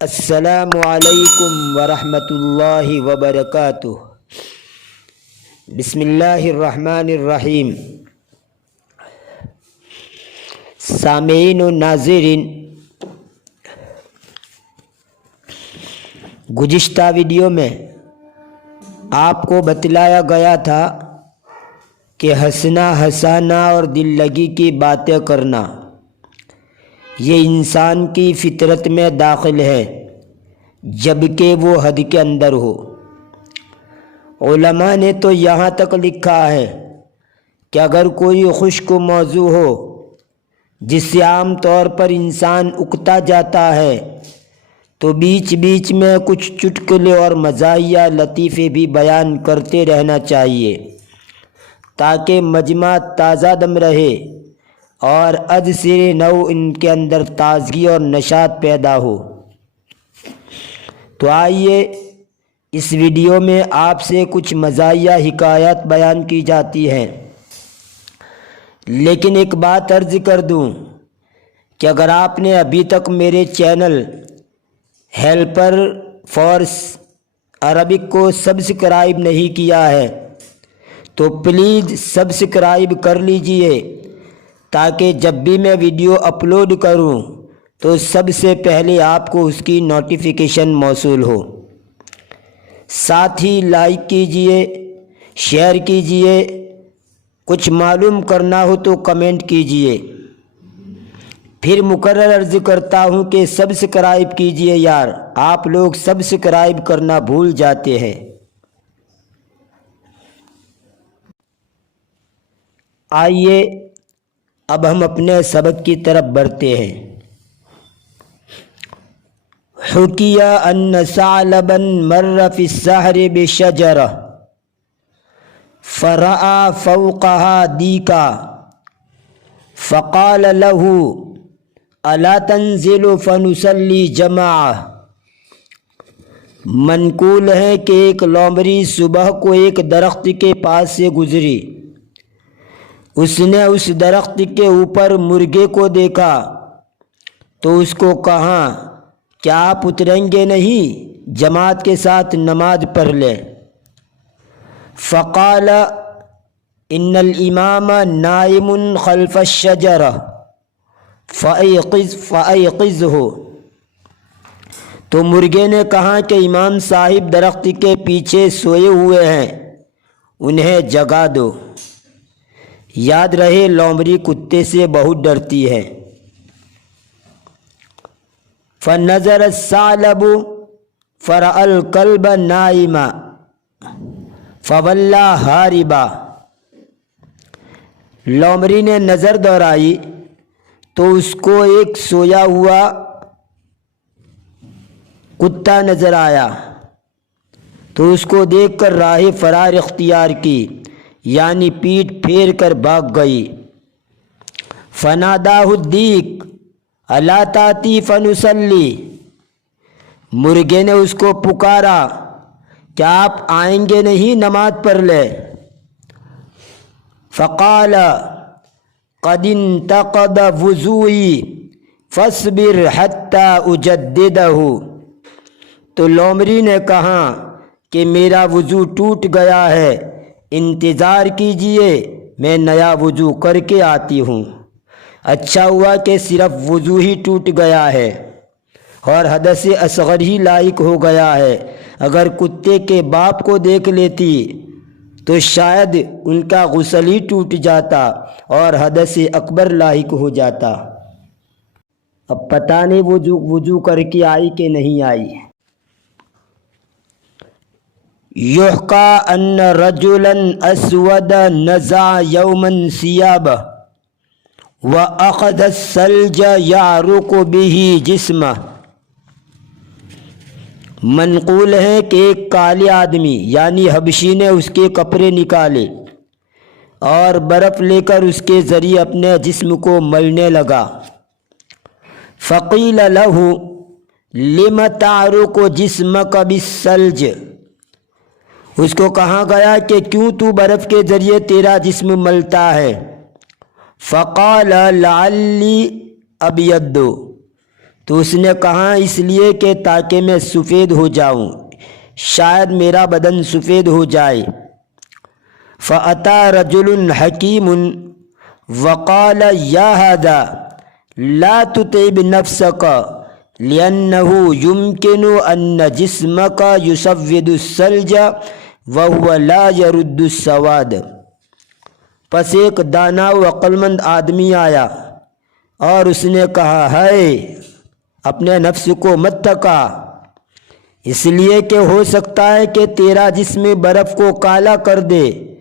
السلام علیکم ورحمۃ اللہ وبرکاتہ۔ بسم اللہ الرحمن الرحیم۔ سامعین و ناظرین، گزشتہ ویڈیو میں آپ کو بتلایا گیا تھا کہ ہنسنا، ہنسانا اور دل لگی کی باتیں کرنا یہ انسان کی فطرت میں داخل ہے، جبکہ وہ حد کے اندر ہو۔ علماء نے تو یہاں تک لکھا ہے کہ اگر کوئی خشک موضوع ہو جس سے عام طور پر انسان اکتا جاتا ہے تو بیچ بیچ میں کچھ چٹکلے اور مزاحیہ لطیفے بھی بیان کرتے رہنا چاہیے تاکہ مجمع تازہ دم رہے اور از سر نو ان کے اندر تازگی اور نشاط پیدا ہو۔ تو آئیے اس ویڈیو میں آپ سے کچھ مزاحیہ حکایات بیان کی جاتی ہیں، لیکن ایک بات عرض کر دوں کہ اگر آپ نے ابھی تک میرے چینل ہیلپر فورس عربک کو سبسکرائب نہیں کیا ہے تو پلیز سبسکرائب کر لیجئے تاکہ جب بھی میں ویڈیو اپلوڈ کروں تو سب سے پہلے آپ کو اس کی نوٹیفیکیشن موصول ہو۔ ساتھ ہی لائک کیجئے، شیئر کیجئے، کچھ معلوم کرنا ہو تو کمنٹ کیجئے۔ پھر مکرر عرض کرتا ہوں کہ سبسکرائب کیجئے یار، آپ لوگ سبسکرائب کرنا بھول جاتے ہیں۔ آئیے اب ہم اپنے سبق کی طرف بڑھتے ہیں۔ حکی ان ثعلبا مر فی السحر بشجرہ فرأى فوقها دیکا فقال له الا تنزل فنصلی جماعہ۔ منقول ہے کہ ایک لومڑی صبح کو ایک درخت کے پاس سے گزری۔ اس نے اس درخت کے اوپر مرغے کو دیکھا تو اس کو کہا کیا آپ اتریں گے نہیں، جماعت کے ساتھ نماز پڑھ لیں۔ فقال ان الامام نائم خلف الشجرہ فایقظہ۔ تو مرغے نے کہا کہ امام صاحب درخت کے پیچھے سوئے ہوئے ہیں، انہیں جگا دو۔ یاد رہے لومڑی کتے سے بہت ڈرتی ہے۔ فنظر الثعلب فرأى الكلب نائما فولى هاربا۔ لومڑی نے نظر دوڑائی تو اس کو ایک سویا ہوا کتا نظر آیا تو اس کو دیکھ کر راہ فرار اختیار کی، یعنی پیٹ پھیر کر بھاگ گئی۔ فناداہ الدیک الا تاتی فنصلی۔ مرغے نے اس کو پکارا کیا آپ آئیں گے نہیں، نماز پڑھ لے۔ فقال قد انتقض وضوئی فاصبر حتی اجددہ۔ تو لومڑی نے کہا کہ میرا وضو ٹوٹ گیا ہے، انتظار کیجئے، میں نیا وضو کر کے آتی ہوں۔ اچھا ہوا کہ صرف وضو ہی ٹوٹ گیا ہے اور حدث اصغر ہی لاحق ہو گیا ہے، اگر کتے کے باپ کو دیکھ لیتی تو شاید ان کا غسل ہی ٹوٹ جاتا اور حدث اکبر لاحق ہو جاتا۔ اب پتہ نہیں وضو کر کے آئی کہ نہیں آئی۔ یحکیٰ ان رجلا اسود نزع یوما ثیابہ واخذ الثلج یعرق به جسمہ۔ منقول ہے کہ ایک کالے آدمی یعنی حبشی نے اس کے کپڑے نکالے اور برف لے کر اس کے ذریعے اپنے جسم کو ملنے لگا۔ فقیل له لم تعرق جسمک بالثلج۔ اس کو کہا گیا کہ کیوں تو برف کے ذریعے تیرا جسم ملتا ہے۔ فقال لعلی ابیض۔ تو اس نے کہا اس لیے کہ تاکہ میں سفید ہو جاؤں، شاید میرا بدن سفید ہو جائے۔ فَأَتَى رَجُلٌ حَكِيمٌ وَقَالَ يَا هَذَا لَا تُتْعِبْ نَفْسَكَ لِأَنَّهُ يُمْكِنُ أَنَّ جِسْمَكَ يُسَوِّدُ الثَّلْجَ وَهُوَ لَا يَرُدُّ السَّوَادَ۔ پس ایک دانا و عقلمند آدمی آیا اور اس نے کہا، ہے اپنے نفس کو مت تھکا، اس لیے کہ ہو سکتا ہے کہ تیرا جسم برف کو کالا کر دے،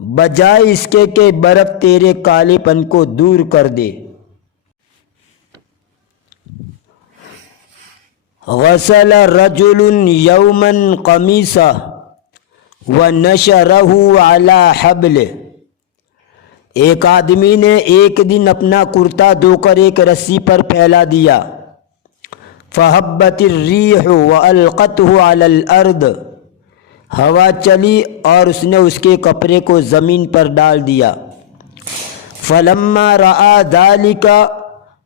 بجائے اس کے کہ برف تیرے کالے پن کو دور کر دے۔ غسل رجل یوما قمیصہ ونشرہ علی حبل۔ ایک آدمی نے ایک دن اپنا کرتا دھو کر ایک رسی پر پھیلا دیا۔ فَحَبَّتِ الرِّيحُ وَأَلْقَتْهُ عَلَى الْأَرْضِ۔ ہوا چلی اور اس نے اس کے کپڑے کو زمین پر ڈال دیا۔ فَلَمَّا رَأَى ذَلِكَ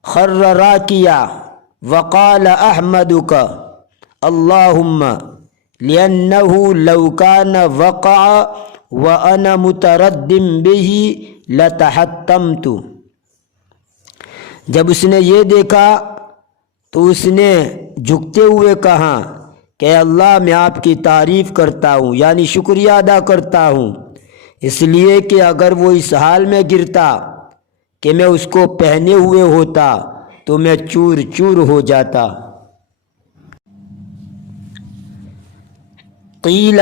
خَرَّ رَاكِعًا وَقَالَ أَحْمَدُكَ اللَّهُمَّ لِأَنَّهُ لَوْ كَانَ وَقَعَ وَأَنَا مُتَرَدٍّ بِهِ لَتَحَطَّمْتُ۔ جب اس نے یہ دیکھا تو اس نے جھکتے ہوئے کہا کہ اللہ میں آپ کی تعریف کرتا ہوں، یعنی شکریہ ادا کرتا ہوں، اس لیے کہ اگر وہ اس حال میں گرتا کہ میں اس کو پہنے ہوئے ہوتا تو میں چور چور ہو جاتا۔ قیل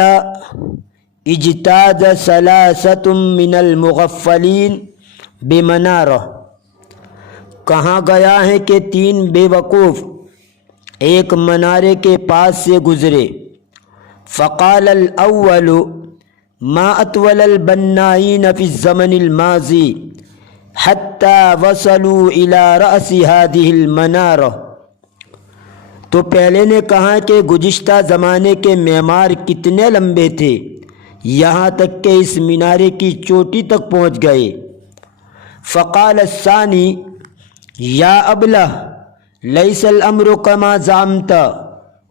اجتاز ثلاثۃ من المغفلین بمنارہ۔ کہا گیا ہے کہ تین بے وقوف ایک منارے کے پاس سے گزرے۔ فقال الاول ما اطول البنائین فی الزمن الماضی حتی وصلوا الى رأس هذه المنارہ۔ تو پہلے نے کہا کہ گزشتہ زمانے کے معمار کتنے لمبے تھے، یہاں تک کہ اس مینارے کی چوٹی تک پہنچ گئے۔ فقال الثانی یا ابلہ لیس الامر کما زعمت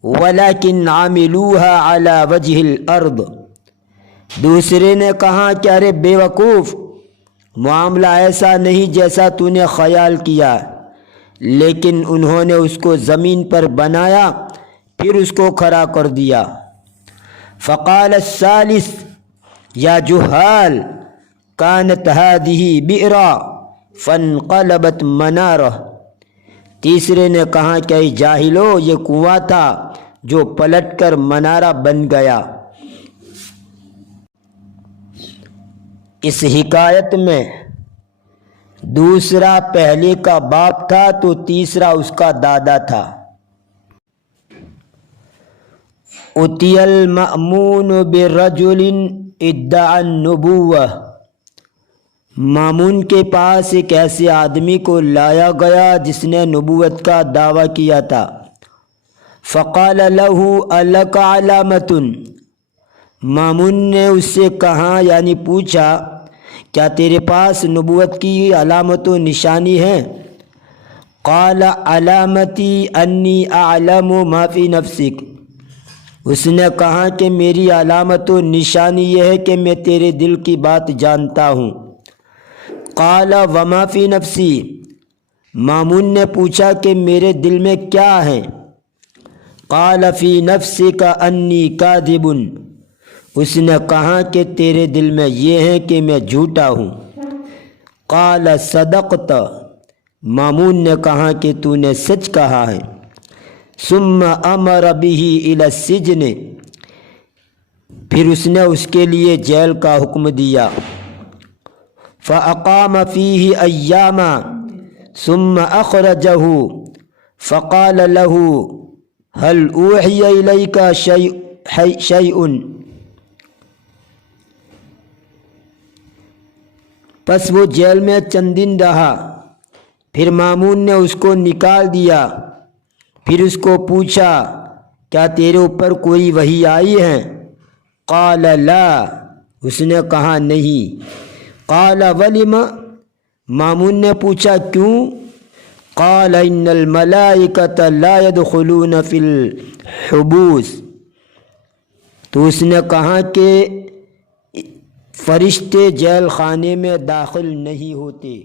ولکن عاملوها علی وجہ الارض۔ دوسرے نے کہا کہ ارے بے وقوف، معاملہ ایسا نہیں جیسا تو نے خیال کیا، لیکن انہوں نے اس کو زمین پر بنایا پھر اس کو کھڑا کر دیا۔ فقال الثالث یا جہال کانت هذه بئرا فانقلبت منارہ۔ تیسرے نے کہا کہ اے جاہلو، یہ کنواں تھا جو پلٹ کر منارہ بن گیا۔ اس حکایت میں دوسرا پہلے کا باپ تھا تو تیسرا اس کا دادا تھا۔ اتی المأمون برجل ادعى النبوہ۔ مامون کے پاس ایک ایسے آدمی کو لایا گیا جس نے نبوت کا دعویٰ کیا تھا۔ فقال له الک علامۃ۔ مامون نے اس سے کہا یعنی پوچھا کیا تیرے پاس نبوت کی علامت و نشانی ہے؟ قال علامتی انی اعلم ما فی نفسک۔ اس نے کہا کہ میری علامت و نشانی یہ ہے کہ میں تیرے دل کی بات جانتا ہوں۔ قال وما فی نفسی۔ مامون نے پوچھا کہ میرے دل میں کیا ہے؟ قال فی نفسک انی کاذب۔ اس نے کہا کہ تیرے دل میں یہ ہے کہ میں جھوٹا ہوں۔ قال صدقت۔ مامون نے کہا کہ تو نے سچ کہا ہے۔ ثم امر به الى السجن۔ پھر اس نے اس کے لیے جیل کا حکم دیا۔ فاقام فیہ ایاما ثم اخرجہ فقال له هل اوحی الیک شیء۔ پس وہ جیل میں چند دن رہا، پھر مامون نے اس کو نکال دیا۔ پھر اس کو پوچھا کیا تیرے اوپر کوئی وحی آئی ہے؟ قال لا۔ اس نے کہا نہیں۔ قال ولم۔ مامون نے پوچھا کیوں؟ قال ان الملائکۃ لا يدخلون فی الحبوس، تو اس نے کہا کہ فرشتے جیل خانے میں داخل نہیں ہوتے۔